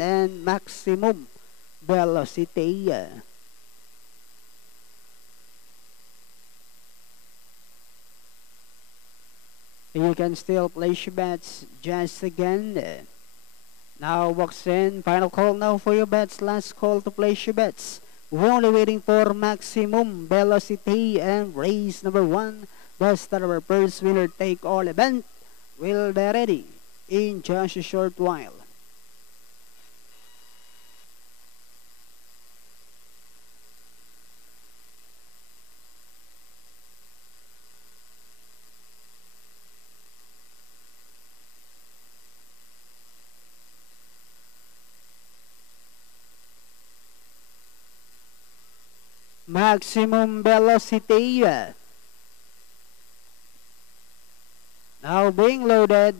and Maximum Velocity. You can still place your bets just again. Now walks in. Final call now for your bets. Last call to place your bets. We're only waiting for Maximum Velocity and race number 1. The start of our first winner take all event will be ready in just a short while. Maximum Velocity. Now being loaded.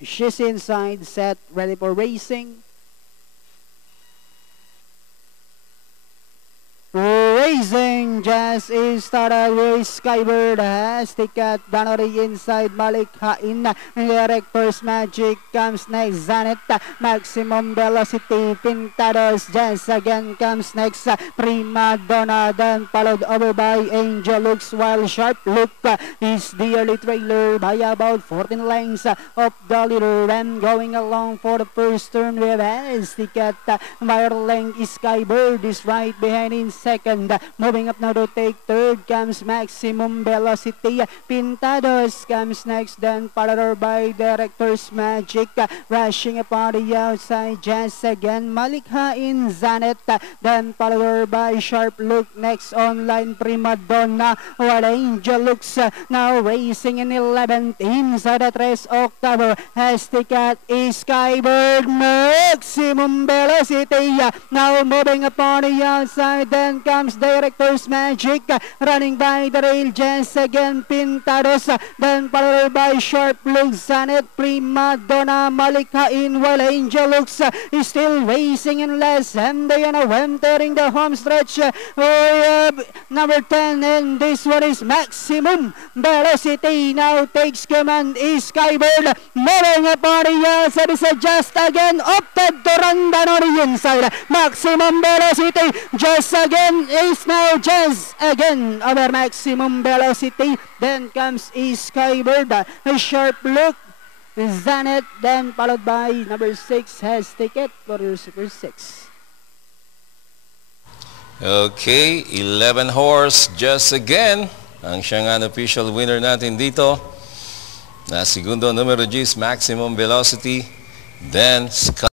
She's inside, set, ready for racing. Racing just is started with Skybird. Has ticket Danori inside, Malik Hain. Director's Magic comes next. Zanet, Maximum Velocity. Pintados just again comes next. Prima Donna, then followed over by Angel Looks, while Sharp Look is the early trailer by about 14 lengths of the leader. And going along for the first turn, we have Has ticket. By length is Skybird is right behind in second. Moving up now to take third comes Maximum Velocity. Pintados comes next, then followed by Director's Magic. Rushing upon the outside just again, Malik Hain, Zanet, then followed by Sharp Look. Next online, Prima Donna, while Angel Looks now racing in 11th inside the 3 October. Has ticket is Skybird. Maximum Velocity now moving upon the outside, then comes Director's Magic, running by the rail just again, Pintados, then followed by Sharp Look, Zanet, Prima Donna, Malik Hain, while Angel Looks is still racing in less, and they are now entering the home stretch. Number 10, and this one is Maximum Velocity now takes command. Is Skybird moving upon the outside, is just again opted to run down on the inside. Maximum Velocity just again is now just again over Maximum Velocity. Then comes Skybird, a Sharp Look, Zanet, then followed by number 6 Has ticket for your Super 6. Okay, 11 horse just again ang siyang unofficial winner natin dito. Na segundo numero 10 Maximum Velocity, then Skybird.